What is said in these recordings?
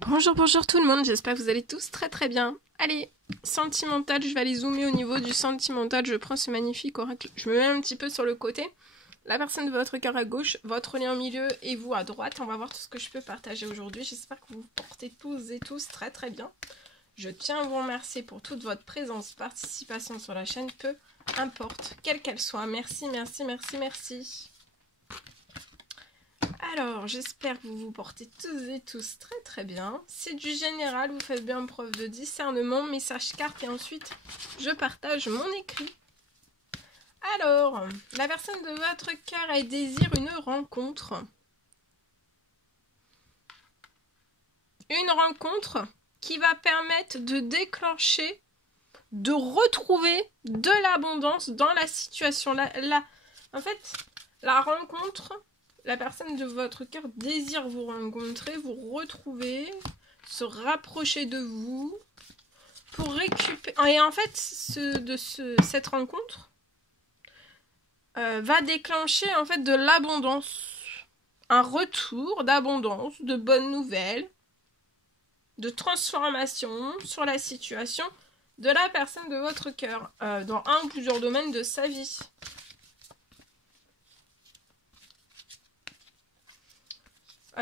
Bonjour, bonjour tout le monde, j'espère que vous allez tous très bien. Allez, sentimental, je vais aller zoomer au niveau du sentimental, je prends ce magnifique oracle, je me mets un petit peu sur le côté. La personne de votre cœur à gauche, votre lien au milieu et vous à droite. On va voir tout ce que je peux partager aujourd'hui. J'espère que vous vous portez tous et tous très bien. Je tiens à vous remercier pour toute votre présence, participation sur la chaîne, peu importe, quelle qu'elle soit. Merci. Alors, j'espère que vous vous portez tous et tous très bien. C'est du général, vous faites bien preuve de discernement, message carte et ensuite je partage mon écrit. Alors, la personne de votre cœur, elle désire une rencontre. Une rencontre qui va permettre de déclencher, de retrouver de l'abondance dans la situation. En fait, la rencontre... La personne de votre cœur désire vous rencontrer, vous retrouver, se rapprocher de vous pour récupérer. Et en fait, cette rencontre va déclencher en fait de l'abondance, un retour d'abondance, de bonnes nouvelles, de transformation sur la situation de la personne de votre cœur dans un ou plusieurs domaines de sa vie.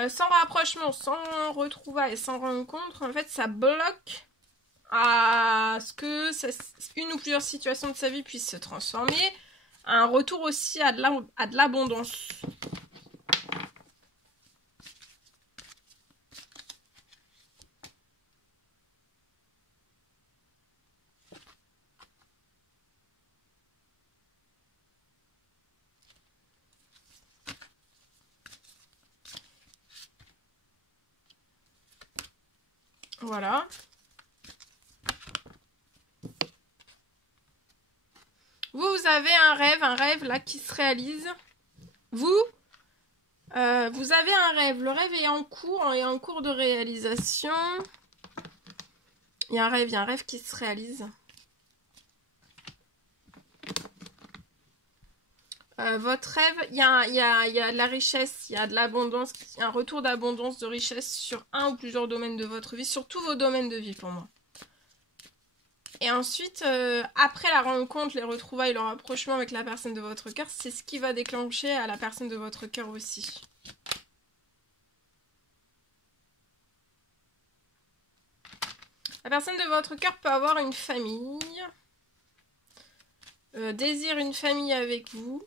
Sans rapprochement, sans retrouvailles, sans rencontre, en fait, ça bloque à ce que une ou plusieurs situations de sa vie puissent se transformer. Un retour aussi à de l'abondance. Voilà. Vous avez un rêve là qui se réalise. Vous avez un rêve. Le rêve est en cours de réalisation. Il y a un rêve qui se réalise. Votre rêve, il y a de la richesse, il y a de l'abondance, il y a un retour d'abondance, de richesse sur un ou plusieurs domaines de votre vie, sur tous vos domaines de vie pour moi. Et ensuite, après la rencontre, les retrouvailles, le rapprochement avec la personne de votre cœur, c'est ce qui va déclencher à la personne de votre cœur aussi. La personne de votre cœur peut avoir une famille, désire une famille avec vous.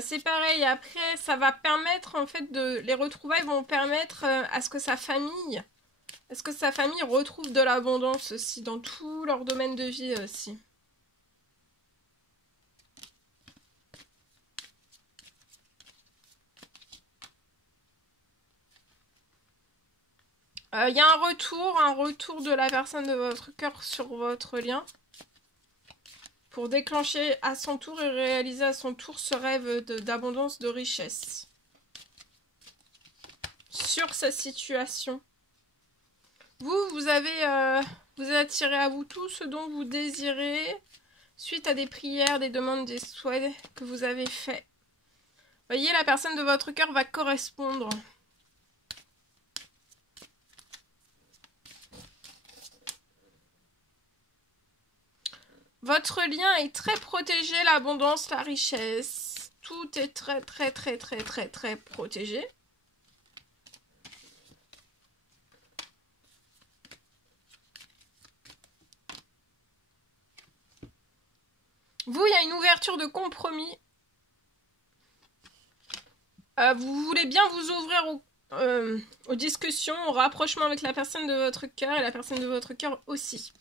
C'est pareil, après ça va permettre en fait les retrouvailles vont permettre à ce que sa famille retrouve de l'abondance aussi dans tous leurs domaines de vie aussi. Il y a un retour de la personne de votre cœur sur votre lien pour déclencher à son tour et réaliser à son tour ce rêve d'abondance, de richesse. Sur sa situation. Vous avez attiré à vous tout ce dont vous désirez suite à des prières, des demandes, des souhaits que vous avez faits. Voyez, la personne de votre cœur va correspondre. Votre lien est très protégé, l'abondance, la richesse. Tout est très protégé. Vous, il y a une ouverture de compromis. Vous voulez bien vous ouvrir aux discussions, au rapprochement avec la personne de votre cœur et la personne de votre cœur aussi.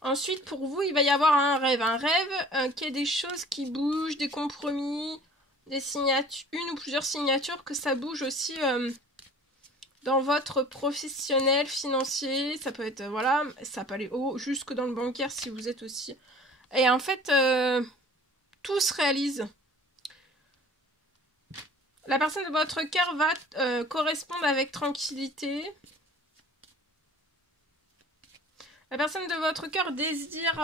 Ensuite, pour vous, il va y avoir un rêve qui est des choses qui bougent, des compromis, des signatures, une ou plusieurs signatures, que ça bouge aussi dans votre professionnel, financier, ça peut être, voilà, ça peut aller jusque dans le bancaire si vous êtes aussi. Et en fait, tout se réalise. La personne de votre cœur va correspondre avec tranquillité. La personne de votre cœur désire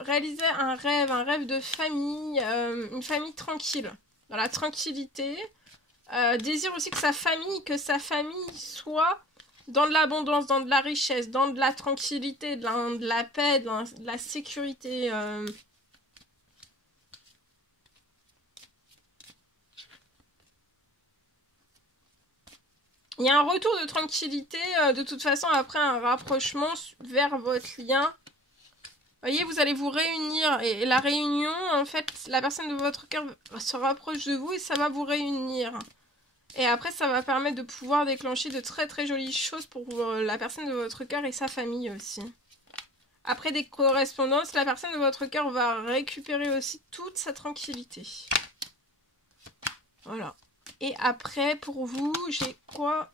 réaliser un rêve de famille, une famille tranquille, dans la tranquillité. Désire aussi que sa famille soit dans de l'abondance, dans de la richesse, dans de la tranquillité, de la paix, de la sécurité. Il y a un retour de tranquillité, de toute façon, après un rapprochement vers votre lien. Vous voyez, vous allez vous réunir et la réunion, en fait, la personne de votre cœur se rapproche de vous et ça va vous réunir. Et après, ça va permettre de pouvoir déclencher de très très jolies choses pour la personne de votre cœur et sa famille aussi. Après des correspondances, la personne de votre cœur va récupérer aussi toute sa tranquillité. Voilà. Et après, pour vous, j'ai quoi ?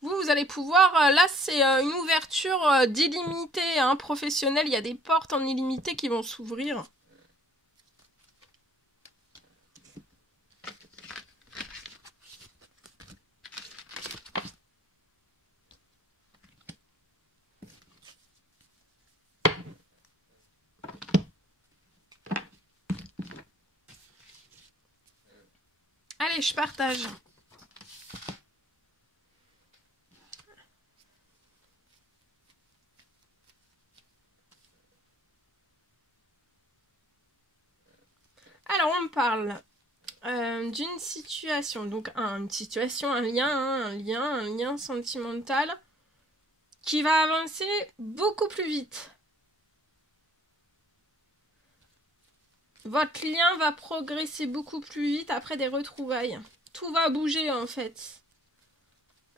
Vous allez pouvoir... là, c'est une ouverture d'illimité hein, professionnelle. Il y a des portes en illimité qui vont s'ouvrir. Allez, je partage. Alors, on me parle d'une situation. Donc, une situation, un lien sentimental qui va avancer beaucoup plus vite. Votre lien va progresser beaucoup plus vite après des retrouvailles. Tout va bouger en fait.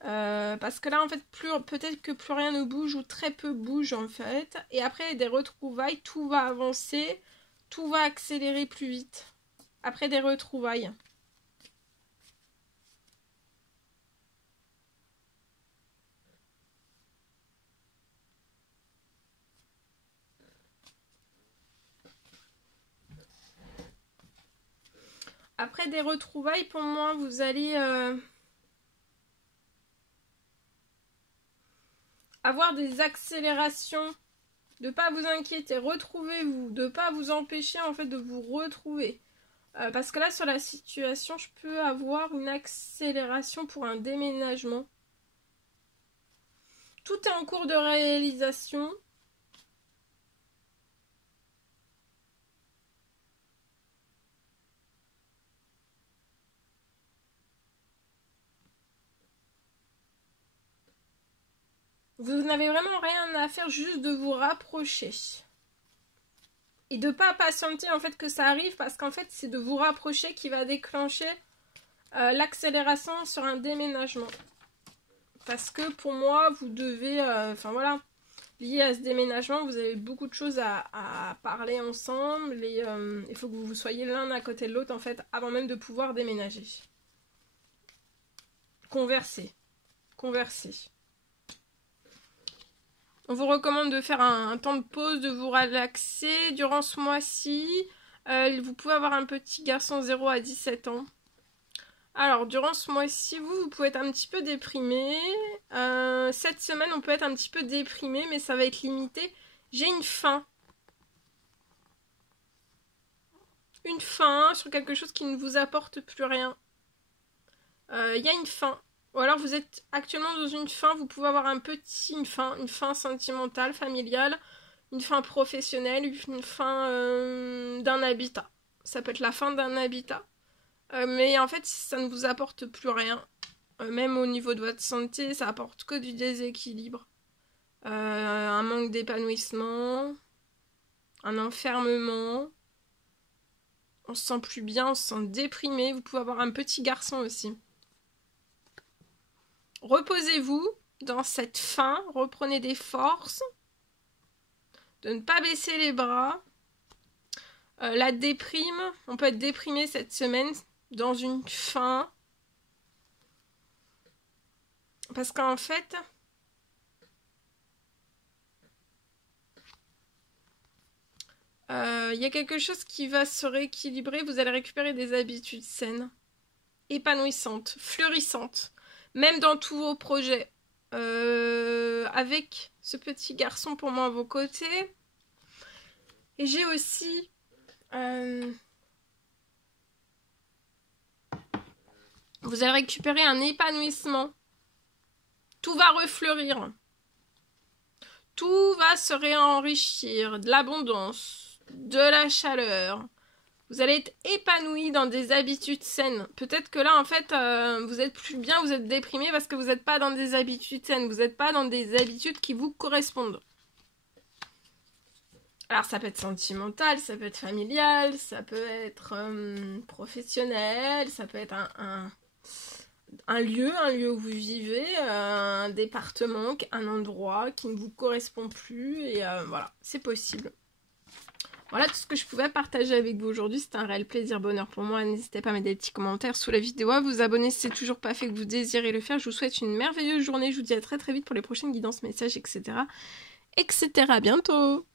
Parce que là en fait peut-être que plus rien ne bouge ou très peu bouge en fait. Et après des retrouvailles, tout va avancer, tout va accélérer plus vite. Après des retrouvailles. Après des retrouvailles, pour moi, vous allez avoir des accélérations. De pas vous inquiéter, retrouvez-vous. De pas vous empêcher en fait de vous retrouver. Parce que là, sur la situation, je peux avoir une accélération pour un déménagement. Tout est en cours de réalisation. Vous n'avez vraiment rien à faire, juste de vous rapprocher. Et de pas patienter en fait que ça arrive, parce qu'en fait c'est de vous rapprocher qui va déclencher l'accélération sur un déménagement. Parce que pour moi, vous devez, enfin voilà, lié à ce déménagement, vous avez beaucoup de choses à parler ensemble. Et il faut que vous soyez l'un à côté de l'autre en fait, avant même de pouvoir déménager. Converser. On vous recommande de faire un temps de pause, de vous relaxer durant ce mois-ci. Vous pouvez avoir un petit garçon 0 à 17 ans. Alors, durant ce mois-ci, vous pouvez être un petit peu déprimé. Cette semaine, on peut être un petit peu déprimé, mais ça va être limité. J'ai une faim. Une faim sur quelque chose qui ne vous apporte plus rien. Il y a une faim. Ou alors vous êtes actuellement dans une fin, vous pouvez avoir une fin sentimentale, familiale, une fin professionnelle, une fin d'un habitat. Ça peut être la fin d'un habitat. Mais en fait, ça ne vous apporte plus rien. Même au niveau de votre santé, ça apporte que du déséquilibre. Un manque d'épanouissement, un enfermement. On se sent plus bien, on se sent déprimé. Vous pouvez avoir un petit garçon aussi. Reposez-vous dans cette faim, reprenez des forces, de ne pas baisser les bras. La déprime, on peut être déprimé cette semaine dans une faim. Parce qu'en fait, y a quelque chose qui va se rééquilibrer, vous allez récupérer des habitudes saines, épanouissantes, fleurissantes. Même dans tous vos projets. Avec ce petit garçon pour moi à vos côtés. Et j'ai aussi... vous allez récupérer un épanouissement. Tout va refleurir. Tout va se réenrichir. De l'abondance, de la chaleur. Vous allez être épanoui dans des habitudes saines. Peut-être que là, en fait, vous êtes plus bien, vous êtes déprimé parce que vous n'êtes pas dans des habitudes saines. Vous n'êtes pas dans des habitudes qui vous correspondent. Alors, ça peut être sentimental, ça peut être familial, ça peut être professionnel, ça peut être un lieu où vous vivez, un département, un endroit qui ne vous correspond plus. Et voilà, c'est possible. Voilà tout ce que je pouvais partager avec vous aujourd'hui. C'était un réel plaisir, bonheur pour moi. N'hésitez pas à mettre des petits commentaires sous la vidéo, à vous abonner si c'est toujours pas fait, que vous désirez le faire. Je vous souhaite une merveilleuse journée. Je vous dis à très très vite pour les prochaines guidances, messages, etc. etc. À bientôt!